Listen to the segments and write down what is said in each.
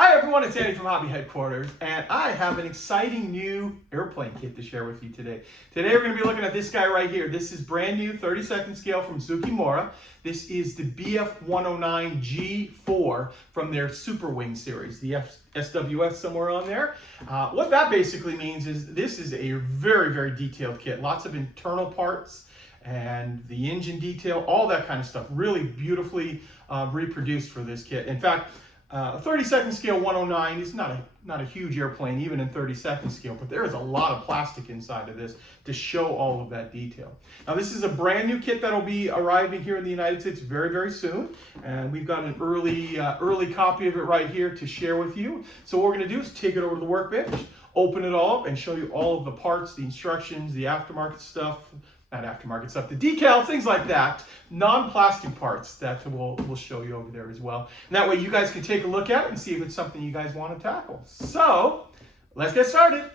Hi everyone, it's Andy from Hobby Headquarters, and I have an exciting new airplane kit to share with you today. Today we're going to be looking at this guy right here. This is brand new 32nd scale from Zoukei Mura. This is the BF-109 G4 from their Super Wing series, the SWF somewhere on there. What that basically means is this is a very, very detailed kit. Lots of internal parts and the engine detail, all that kind of stuff. Really beautifully reproduced for this kit. In fact, a 32nd scale 109 is not a huge airplane, even in 32nd scale, but there is a lot of plastic inside of this to show all of that detail. Now, this is a brand new kit that'll be arriving here in the United States very, very soon, and we've got an early copy of it right here to share with you. So what we're going to do is take it over to the workbench, open it all up, and show you all of the parts, the instructions, the aftermarket stuff. Not aftermarket stuff, the decals, things like that, non-plastic parts that we'll show you over there as well. And that way you guys can take a look at it and see if it's something you guys want to tackle. So, let's get started.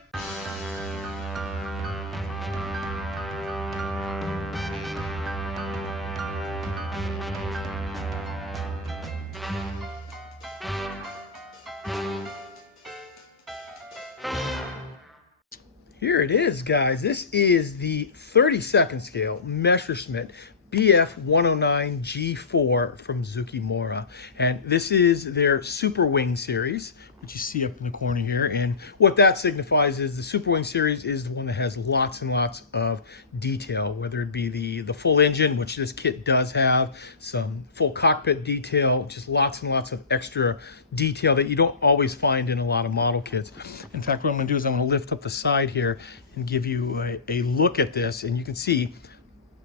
Here it is, guys. This is the 32nd scale Messerschmitt BF-109 G4 from Zoukei Mura. And this is their Super Wing series, which you see up in the corner here. And what that signifies is the Super Wing series is the one that has lots and lots of detail, whether it be the full engine, which this kit does have, some full cockpit detail, just lots and lots of extra detail that you don't always find in a lot of model kits. In fact, what I'm gonna do is I'm gonna lift up the side here and give you a look at this, and you can see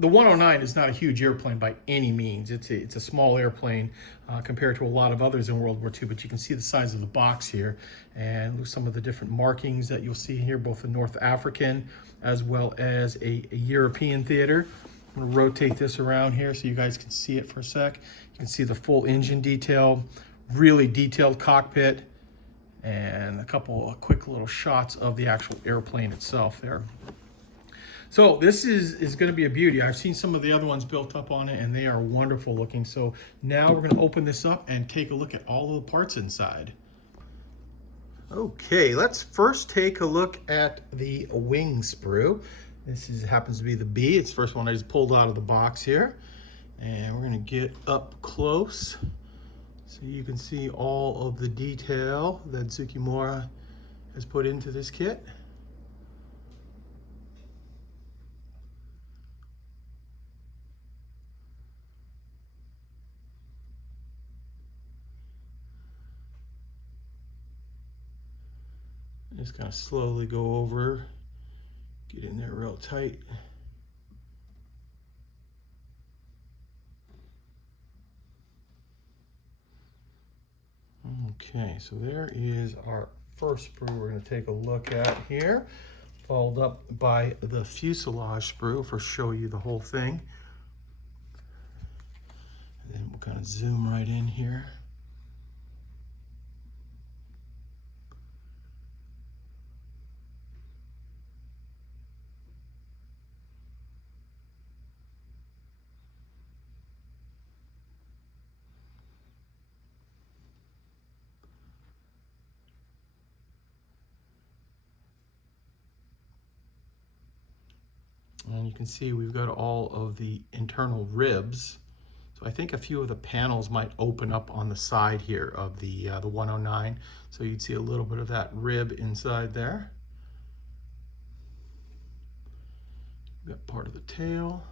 the 109 is not a huge airplane by any means. It's a small airplane compared to a lot of others in World War II, but you can see the size of the box here and some of the different markings that you'll see here, both a North African as well as a European theater. I'm gonna rotate this around here so you guys can see it for a sec. You can see the full engine detail, really detailed cockpit, and a couple of quick little shots of the actual airplane itself there. So this is going to be a beauty. I've seen some of the other ones built up on it, and they are wonderful looking. So now we're going to open this up and take a look at all of the parts inside. Okay, let's first take a look at the wing sprue. This happens to be the B. It's the first one I just pulled out of the box here. And we're going to get up close so you can see all of the detail that Zoukei Mura has put into this kit. Just kind of slowly go over, get in there real tight. Okay, so there is our first sprue we're going to take a look at here, followed up by the fuselage sprue for show you the whole thing. And then we'll kind of zoom right in here. And you can see we've got all of the internal ribs. So I think a few of the panels might open up on the side here of the 109. So you'd see a little bit of that rib inside there. We've got part of the tail.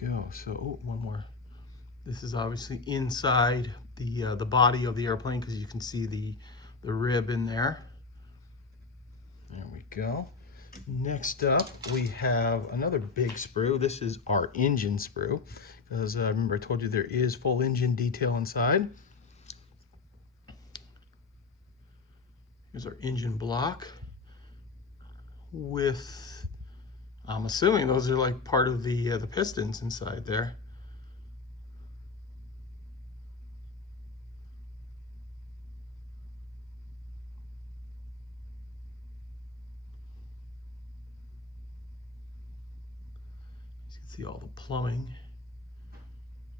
Go. So one more. This is obviously inside the body of the airplane because you can see the rib in there. There we go. Next up, we have another big sprue. This is our engine sprue because remember I told you there is full engine detail inside. Here's our engine block with, I'm assuming those are like part of the pistons inside there. You can see all the plumbing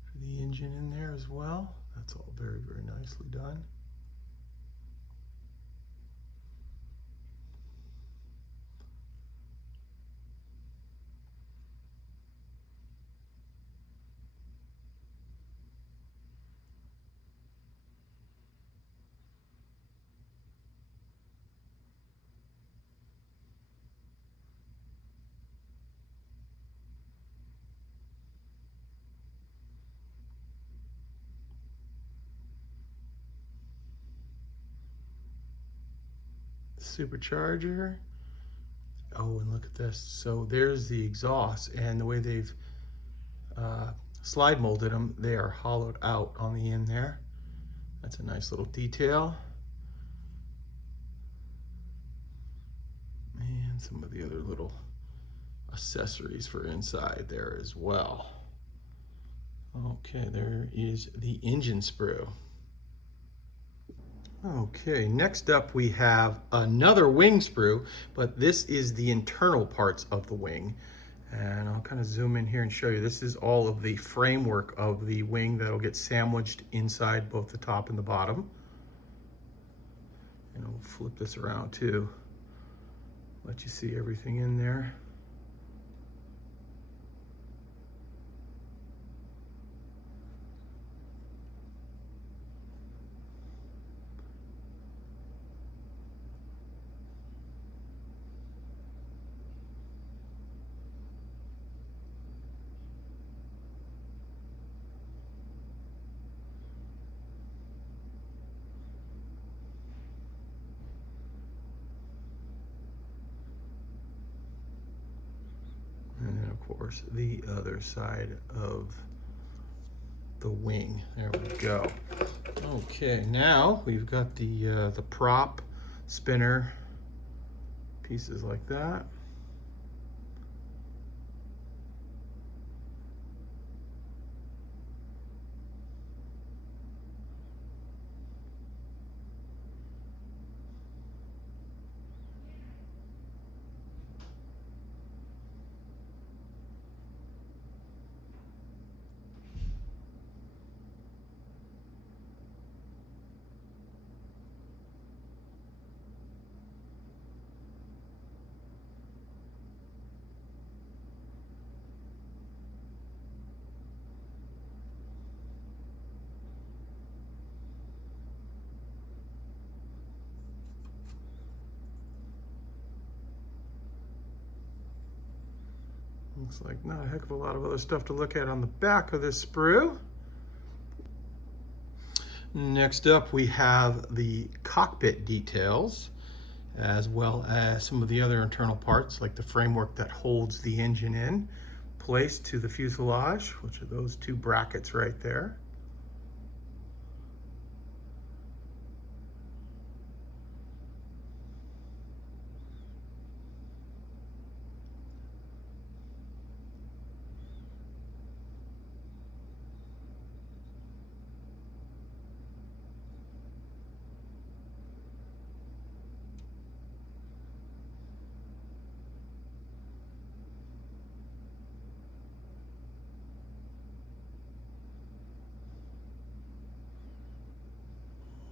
for the engine in there as well. That's all very, very nicely done. Supercharger. Oh, and look at this. So there's the exhaust, and the way they've slide molded them, they are hollowed out on the end there. That's a nice little detail. And some of the other little accessories for inside there as well. Okay, there is the engine sprue. Okay, next up we have another wing sprue, but this is the internal parts of the wing. And I'll kind of zoom in here and show you. This is all of the framework of the wing that'll get sandwiched inside both the top and the bottom. And I'll flip this around too, let you see everything in there. And then of course the other side of the wing. There we go. Okay, now we've got the prop spinner pieces like that. Looks like not a heck of a lot of other stuff to look at on the back of this sprue. Next up we have the cockpit details, as well as some of the other internal parts like the framework that holds the engine in place to the fuselage, which are those two brackets right there.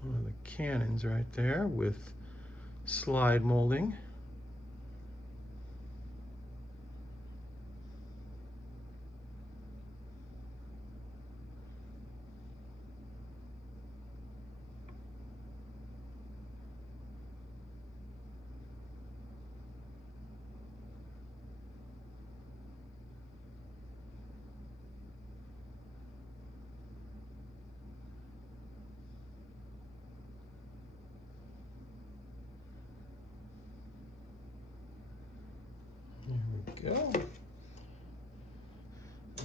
One of the cannons right there with slide molding. There we go.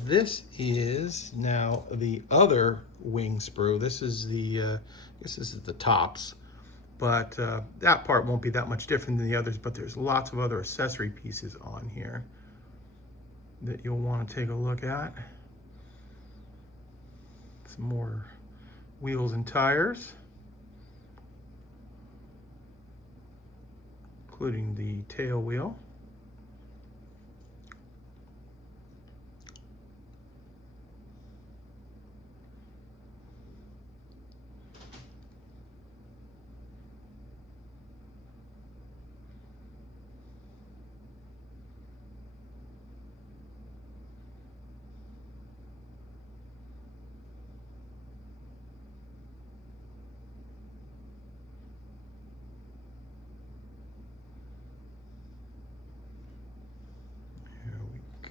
This is now the other wing sprue. This is the, I guess this is the tops, but that part won't be that much different than the others, but there's lots of other accessory pieces on here that you'll want to take a look at. Some more wheels and tires, including the tail wheel.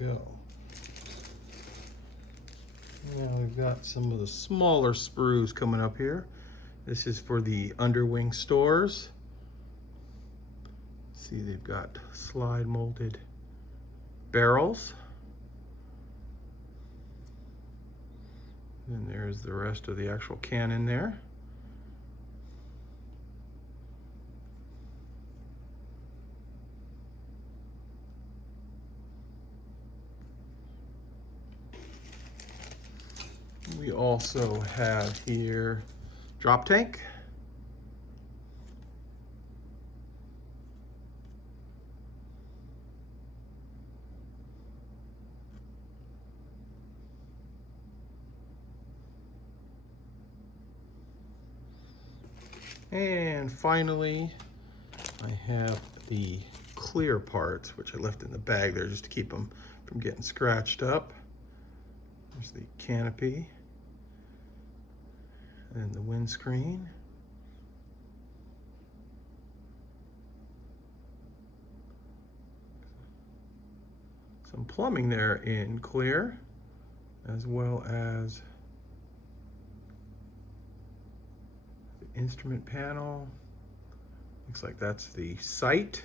go. Now we've got some of the smaller sprues coming up here. This is for the underwing stores. See, they've got slide molded barrels. And there's the rest of the actual cannon there. We also have here drop tank. And finally, I have the clear parts, which I left in the bag there just to keep them from getting scratched up. There's the canopy and the windscreen. Some plumbing there in clear, as well as the instrument panel. Looks like that's the sight,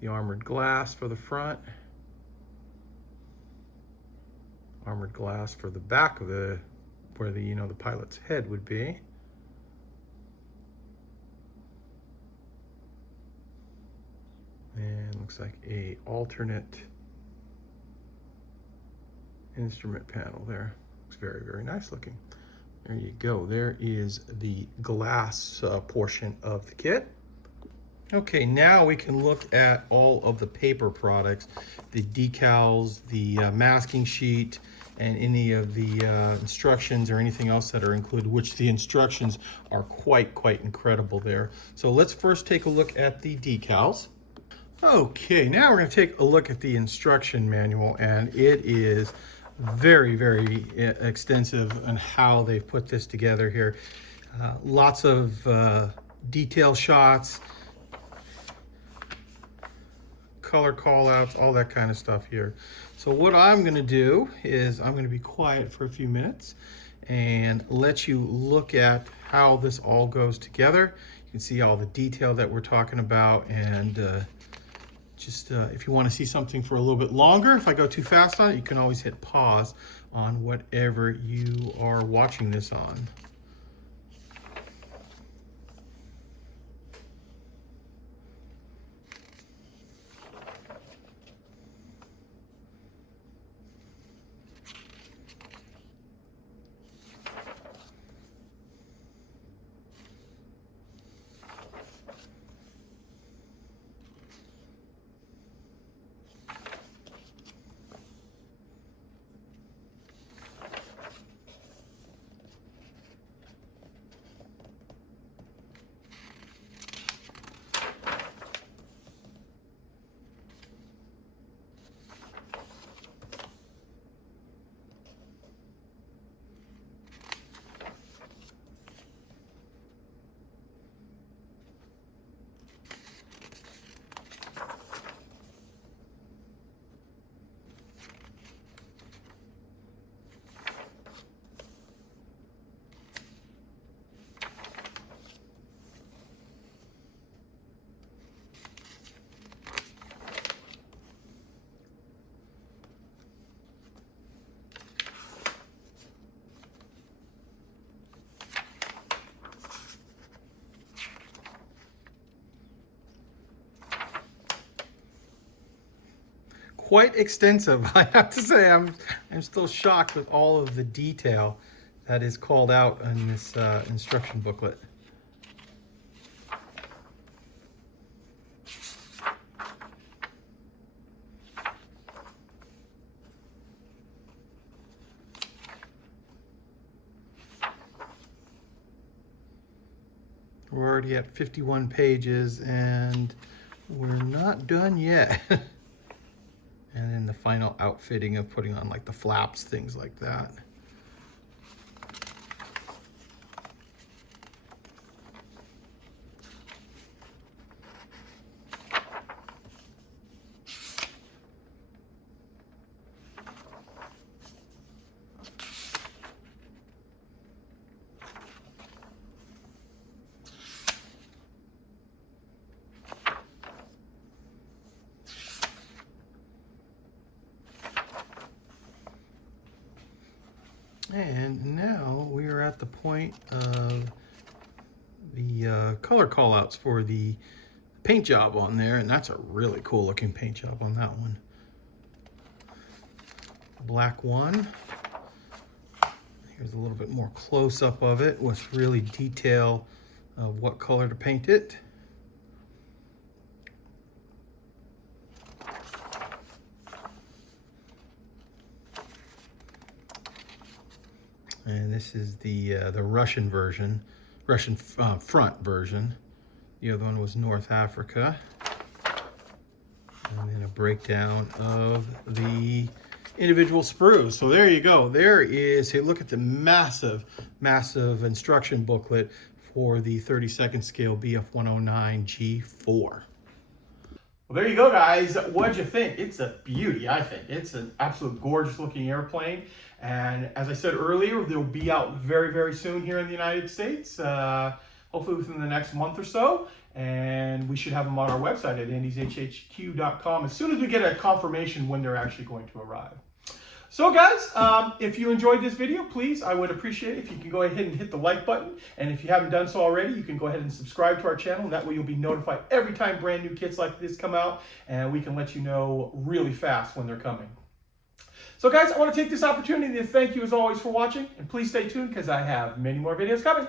the armored glass for the front, armored glass for the back of the, where the, the pilot's head would be. And looks like a alternate instrument panel there. Looks very, very nice looking. There you go. There is the glass portion of the kit. Okay, now we can look at all of the paper products, the decals, the masking sheet, and any of the instructions or anything else that are included, which the instructions are quite incredible there. So let's first take a look at the decals. Okay, now we're going to take a look at the instruction manual, and it is very extensive on how they've put this together here. Lots of detail shots, color call outs, all that kind of stuff here. So what I'm going to do is I'm going to be quiet for a few minutes and let you look at how this all goes together. You can see all the detail that we're talking about, and if you want to see something for a little bit longer, if I go too fast on it, you can always hit pause on whatever you are watching this on. Quite extensive, I have to say. I'm still shocked with all of the detail that is called out in this instruction booklet. We're already at 51 pages and we're not done yet. And then the final outfitting of putting on like the flaps, things like that. And now we are at the point of the color callouts for the paint job on there, and that's a really cool looking paint job on that one. Black one. Here's a little bit more close up of it with really detail of what color to paint it. And this is the Russian version, Russian front version. The other one was North Africa. And then a breakdown of the individual sprues. So there you go. There is, hey, look at the massive, massive instruction booklet for the 32nd scale BF-109 G4. Well, there you go, guys. What'd you think? It's a beauty, I think. It's an absolute gorgeous looking airplane. And as I said earlier, they'll be out very, very soon here in the United States, hopefully within the next month or so. And we should have them on our website at andyshhq.com as soon as we get a confirmation when they're actually going to arrive. So guys, if you enjoyed this video, please, I would appreciate it if you can go ahead and hit the like button. And if you haven't done so already, you can go ahead and subscribe to our channel. And that way you'll be notified every time brand new kits like this come out. And we can let you know really fast when they're coming. So guys, I want to take this opportunity to thank you as always for watching. And please stay tuned because I have many more videos coming.